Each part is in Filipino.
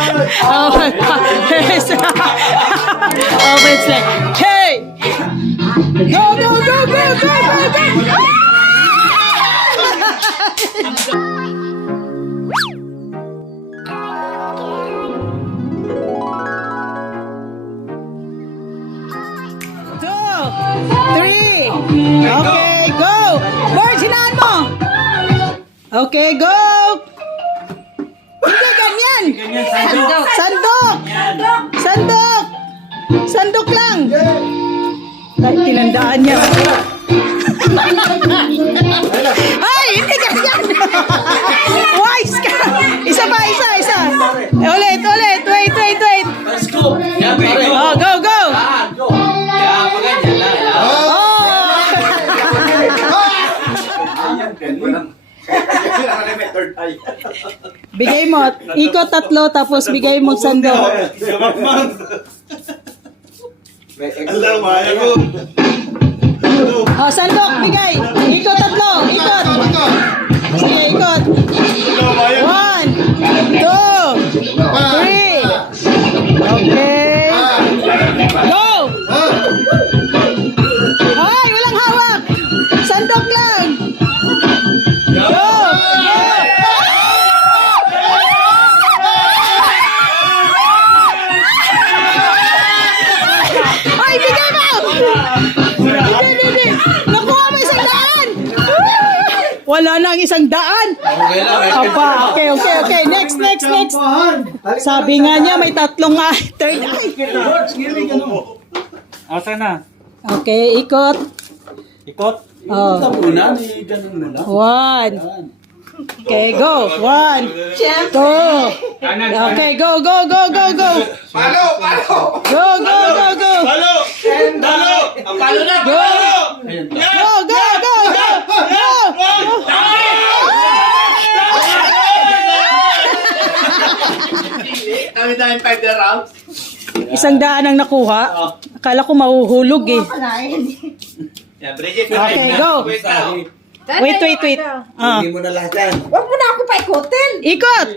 Oh, it's like, hey! Go, go, go, go, go, go, go! Two, three. Okay, go! Birds, hinaan mo! Okay, go! Hindi, ganyan! Sandok! Sandok! Sandok! Sandok lang! Ay, tinandaan niya. Ay, hindi ganyan! Wise ka! Isa pa, isa! Ulit! Wait! Let's go! Yan, pare. Oh, go! Go! Yan, maganyan na. Bigay mo, ikot tatlo tapos bigay mo sandok. Oh, sandok, bigay. Ikot tatlo, ikot. Sige, ikot. 1, 2, 3. Okay. Go! Ay, walang hawak. Sandok lang. Go! Ay, bigay mo! Hindi. Nakuha mo 100. Wala na ang 100. Okay lang. Aba, okay. Next. Sabi nga niya may tatlong third eye. Asa na? Okay, ikot. Ikot? Oh. Una, ni ganun mo lang. 1. Okay, go. 1, 2. Okay, go. Palo! Go. Palo! Ang palo na! Go. Ayun. Go. Kami tayong 5 rounds. 100 ang nakuha. Akala ko mahuhulog eh. Yeah, Bridget. Okay, go. Wait now. Wait. Ah. Hindi mo na lahat yan. Huwag mo na ako paikotin. Ikot.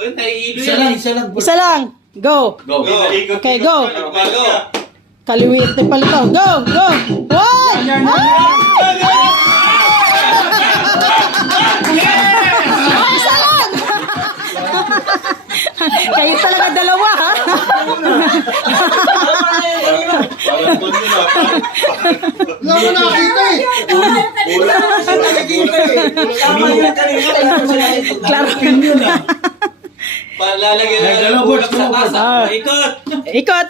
Uy, naiilo yan. Isa lang. Go. Go. Okay, go. Go. Kaliwit na pala to. Go. 1. Isa lang. Kayo talaga dalawa, ha? Wala mo nakakita eh! Klaro. Palalagyan na lang ng bulak sa taas. Ikot.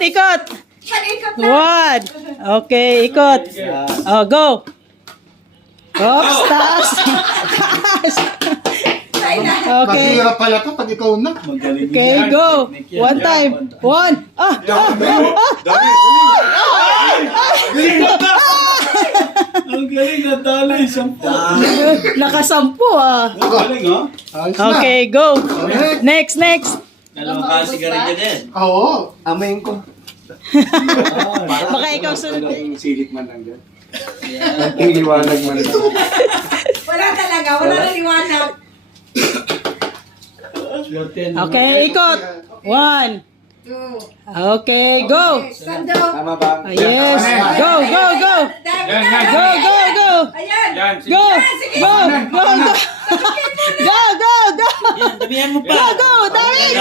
Panikot na. 1. Okay, ikot. Oh, go. Oops, taas. Okay. Maghihirap pala to pag ikaw na. Okay, go. 1 time. 1. Ang galing na dali. Nakasampu, ah. Ang galing, ha? Ayos na. Okay, go. Correct. Next. Dalawang kasi ganun din. Oo. Amayin ko. Baka ikaw sunod. Silit man lang dyan. Ang liwanag man lang. Wala talaga. Wala na liwanag. Okay, ikot. 1. Two. Okay, go. Sandok. Tama ba? Yes. Go. Dami na. Go. Ayan. Go. Yan, damihan mo pa. Go. Dami.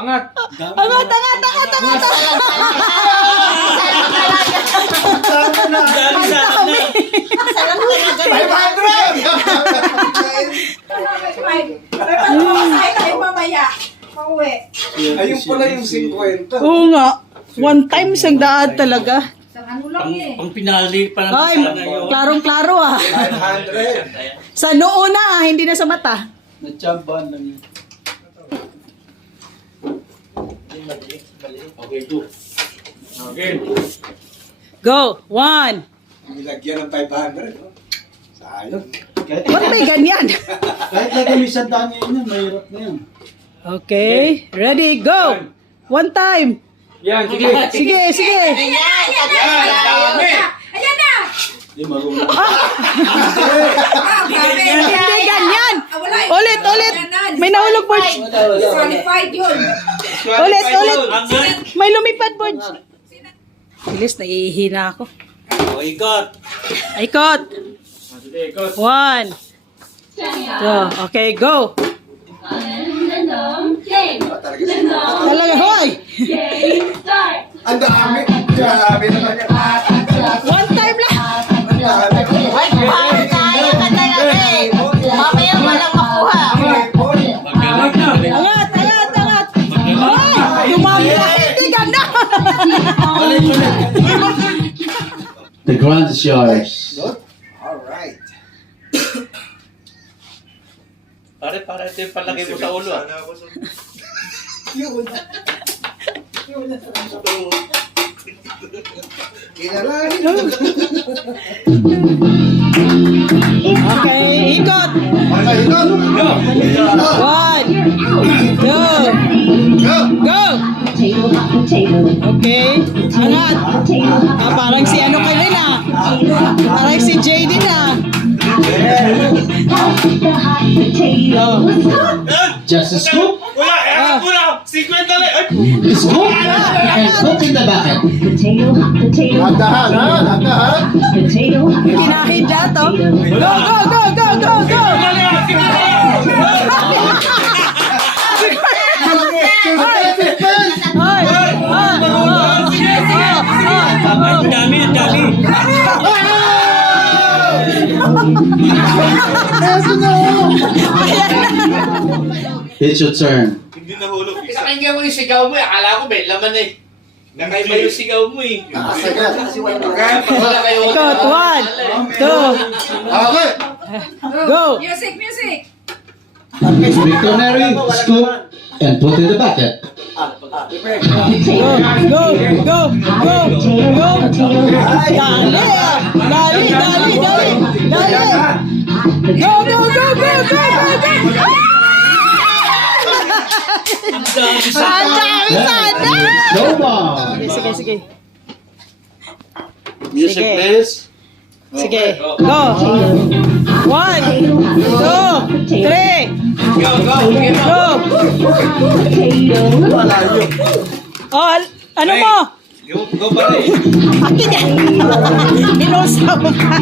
Angat! Angat. Dami sa akin. May pagpapasay tayo mamaya. Pauwi. Ayun pala yung 50. Oo nga. 1 time 100 talaga. Sa ano lang eh. Pang pinali pa Ay, naman sana yun. klarong-klaro, ah. 500. Sa noo na, hindi na sa mata. Natsambahan lang yun. Okay, go. Okay. Go. 1. Nilagyan ng 500. Sayang. Ba't may ganyan? Kahit nagamisan tayo yun, mahirap na yan. Okay. Ready, go. 1 time. Yan, sige. Sige. Ayan na. Hindi marunong. Ah, grabe. Hindi ganyan. May nahulog, Borge. Disqualified yun. Ulit. Angat. May lumipad, Borge. Bilis, naiihina ako. O, ikot. Ikot. Sige, ikot. 1, 2, okay, go. Talaga, hoy. Ang dami. Grabe naman yan. One time lang. Mamaya walang makuha. Magaling na. Angat. Hoy, tumami na. Hindi ganda. The ground is yours. Alright. Pare, ito yung palagay mo sa ulo. Ah. Kinarahin. Okay, ikot. Okay, ikot. 1, 2, Go. go. Okay, angat. Parang si ano ka rin ah. Parang si Jay din ah. Just a scoop. Wala! 50 lang! Ay! Scoop. And put in the bucket. Handahan, ha? Handahan. Kinahidya to. Go. Hoy. Ang dami. It's your turn. Hindi nahulog. Pakinggan mo yung sigaw mo, akala ko may laman eh. Nakaiba yung sigaw mo eh. Kaya pag wala kayo. Ikot, 1, 2, Okay. go. Music. Victory, scoop, and put in the bucket. Go. Dali. Go. Sana. Go on. Sige. Music, Sige. please. Sige. Go. 1, 2, 3. Go. Oh, ano mo? Go pare. Akin yan. Binusa mo ka.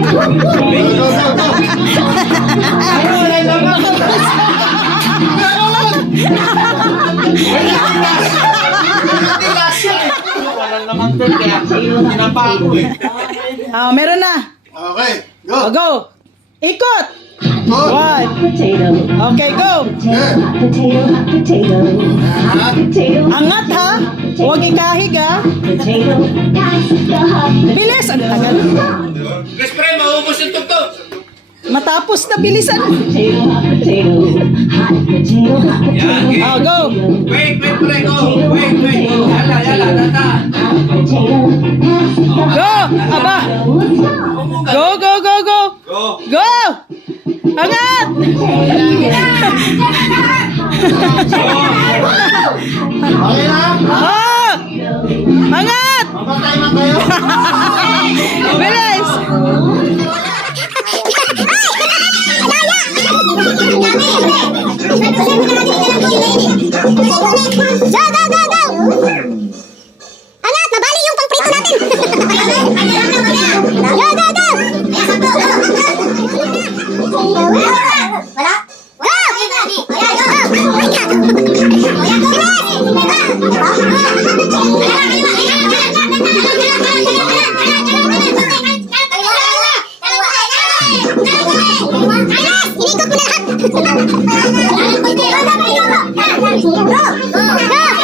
Wala naman doon kaya tinapa ako eh. Meron na. Okay. Go. Oh, go. Ikot. Go. 1. Okay, go. Angat ha. Huwag ikahig ha. Bilis. Ang tagal. Chris Pre, maubos yung tugtog. Matapos na bilisan. Yan. Oh, go. Wait, Pre, go. Wait, go. Yala, tata. Go. Aba. Go. Go. Angat. Okay na? Oh. Angat. Mamatay man kayo? Bilis. Angat, nabali yung pangprito natin. Wala? Go!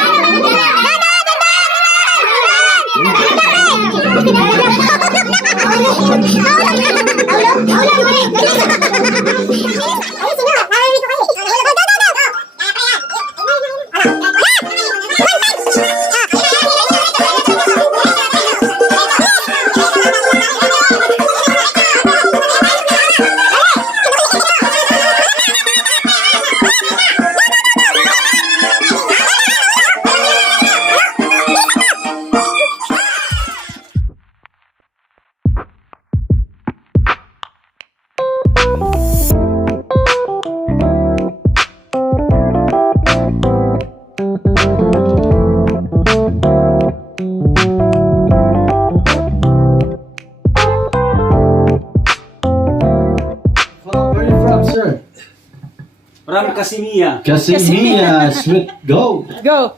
From Casimia. Casimia, sweet, go. Go.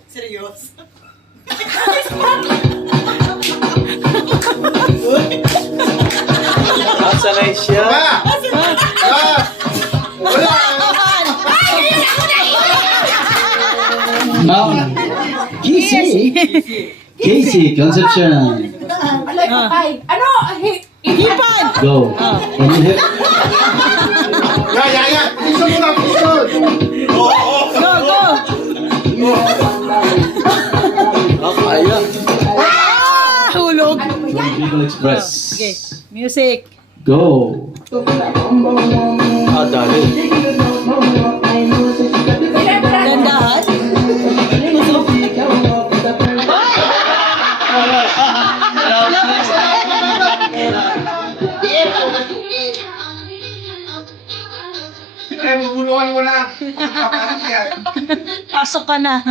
Sanay siya. Mount Casey. Casey, Concepcion. Ano? Hipan. Go. Can you hit? Go, go. Kaya. Hulog. From Eagle Express. Okay, music. Go. Dali. Dandahan. Bubuluhan mo na. Pasok ka na.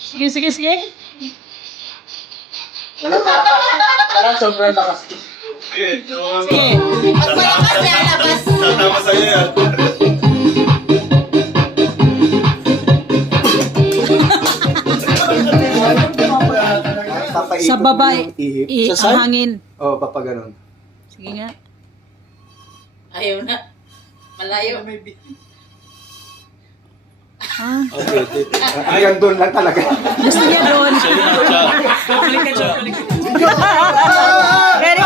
Sige, sige, sige. Sobrang lakas. Sige. Pagpalakas niya, labas. Tatama sa'yo yan. Sa babae, hangin. Oo, papaganon. Sige nga. Ayaw na. Malayo. Hanggang doon lang talaga. Gusto niya doon. Ready?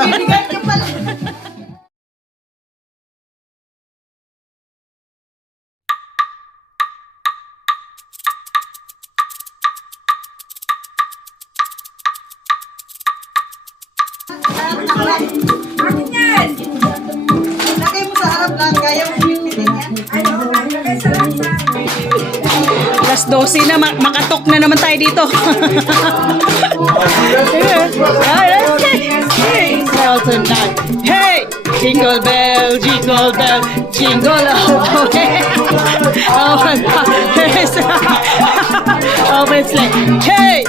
Bibigyan ka pala. Akin yan! Lagay mo sa harap lang, kaya mo pipiliin yan. Ano? Lagay sa lansan. Alas 12 na, makatok na naman tayo dito. Elton John. Hey! Jingle bell, jingle bell, jingle all the way. Open sleigh. Hey!